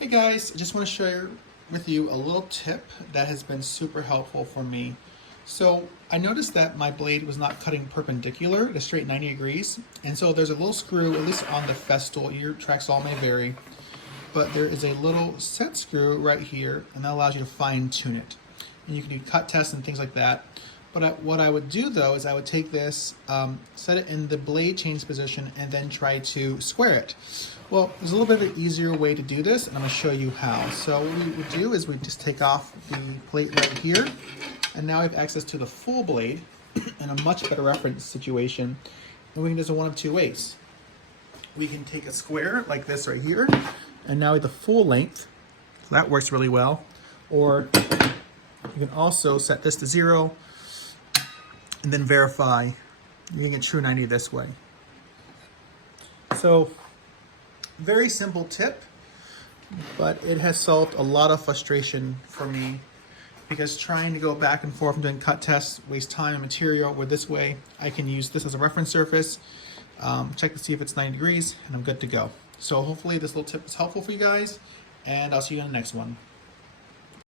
Hey guys, I just want to share with you a little tip that has been super helpful for me. So I noticed that my blade was not cutting perpendicular at a straight 90 degrees, and so there's a little screw, at least on the Festool, your Tracksaw may vary, but there is a little set screw right here, and that allows you to fine tune it. And you can do cut tests and things like that. But what I would do though is I would take this, set it in the blade change position, and then try to square it. Well, there's a little bit of an easier way to do this, and I'm going to show you how. So what we would do is we just take off the plate right here, and now we have access to the full blade in a much better reference situation. And we can do this in one of two ways. We can take a square like this right here, and now we have the full length. So that works really well. Or you can also set this to 0 and then verify. You can get true 90 this way. So very simple tip, but it has solved a lot of frustration for me because trying to go back and forth and doing cut tests wastes time and material, where this way I can use this as a reference surface, check to see if it's 90 degrees, and I'm good to go. So hopefully this little tip is helpful for you guys, and I'll see you in the next one.